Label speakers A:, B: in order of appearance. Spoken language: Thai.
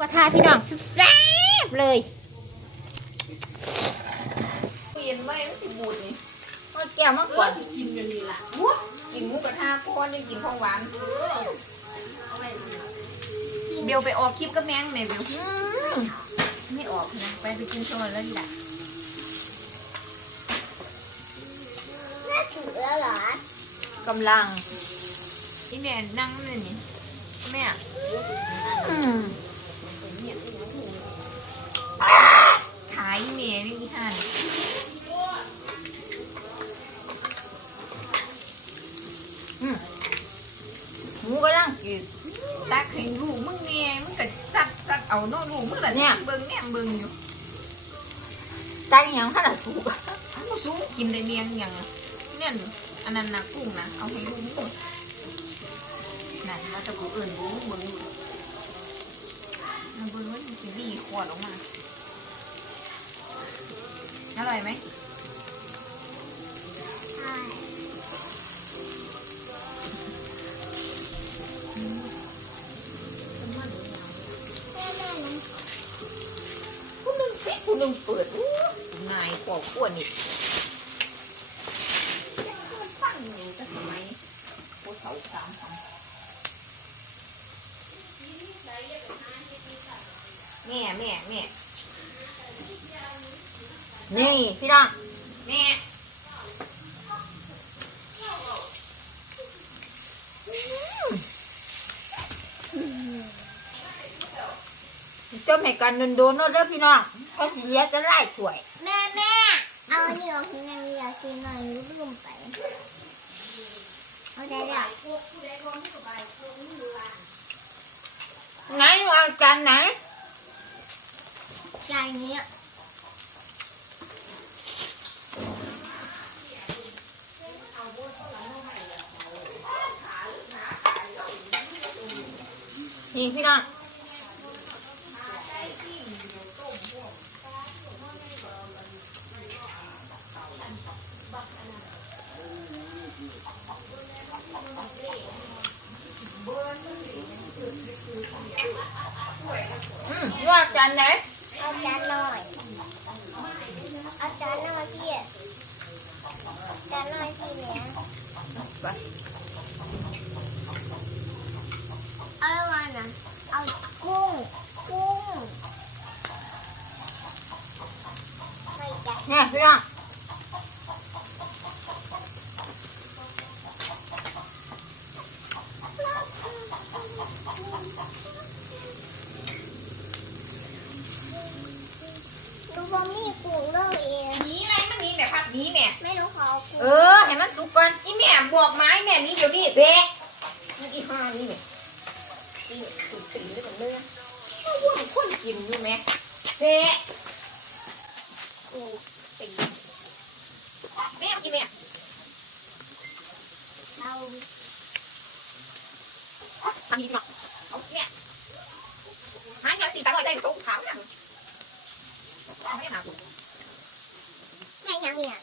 A: กระทาพี่น้องสุดแซ่บเลย
B: เย็นไว้มันสิบูดนี่
A: เอาแก้วมาก่อน
B: กินกันนี่ล่ะวุ้กินหมูกระทะก่อนยังกินของหวานเบลไปออกคลิปกับแมงแม่เบล
A: อืม
B: ไม่ออกนะไปไปกินโซนแล้วดีละ
C: แม่ถูกแล้วเหรอกำ
B: ลังนี่แม่นั่งเลยนี่ หมู
A: กระลังกิน
B: ตักให้ลูกมึงแน่มึงก็ซัดซัดเอาเน้อลูกมึงละ
A: เนี่ย
B: เบิ่งเนี่ยเบิ่งอยู่
A: ตั้งอหย่างขนาดสูงอะ
B: มึงสูงกินได้เนียงอย่างเนี่ยอันนั้นนะกุ้งนะเอาให้ลูกมึงนั่นเราจะกูอื่นกูเบิ่งอยู่มันเบิ่งว่ามันสิบีขวดออกมาอร่อยไหม ลุงเปิดนายกว่าขวดนี่ฟังอยู่จะทำไมผู้เฒ่าสามสองแม่แม่แม่
A: นี่พี่น้อง
B: แม่
A: จมให้กันโดนๆเนอะเด้อพี่น้องก็สิเหลียจะไล่ถ้วย
C: แม่แม่เอาเหนียวคุณแม่อยากกินหน่อยลืมไปเอาได้แล้ว
A: ไหนหนูเอาจานไหน
C: ใจเนี้ย
A: นี่พี่น้องอืมหนูเอา จานไหน
C: เอาจานหน่อย เอาจานหน่อยพี่จานหน่อยพี่เนี้ย
A: ไป
C: เอาอะไรนะเอากุ้งกุ้งไม่จ้ะ
A: เนี่ยพี่น้อง
B: นีแม่พัดหนีแม่
C: ไม่รู้เขาเอากุ้ง
A: เออให้มันสุกก่อน
B: อีแม่บวกไม้แม่นี่เดี๋ยวนี้
A: เบ๊ะ
B: มันอีห้านี่แม่นี่ตุ่มตีด้วยกันเลยถ้าว่ามันคนกินอยู่ไหมเจ๊กูตีแม่กินเนี่ย
C: เอา
A: อันนี้พี่น้อง
B: เอาเนี่ยหายาสีตาลอยได้ตรงขาวเนี่ยเอาให้หาคุณ
C: แม่ยังเนี่ย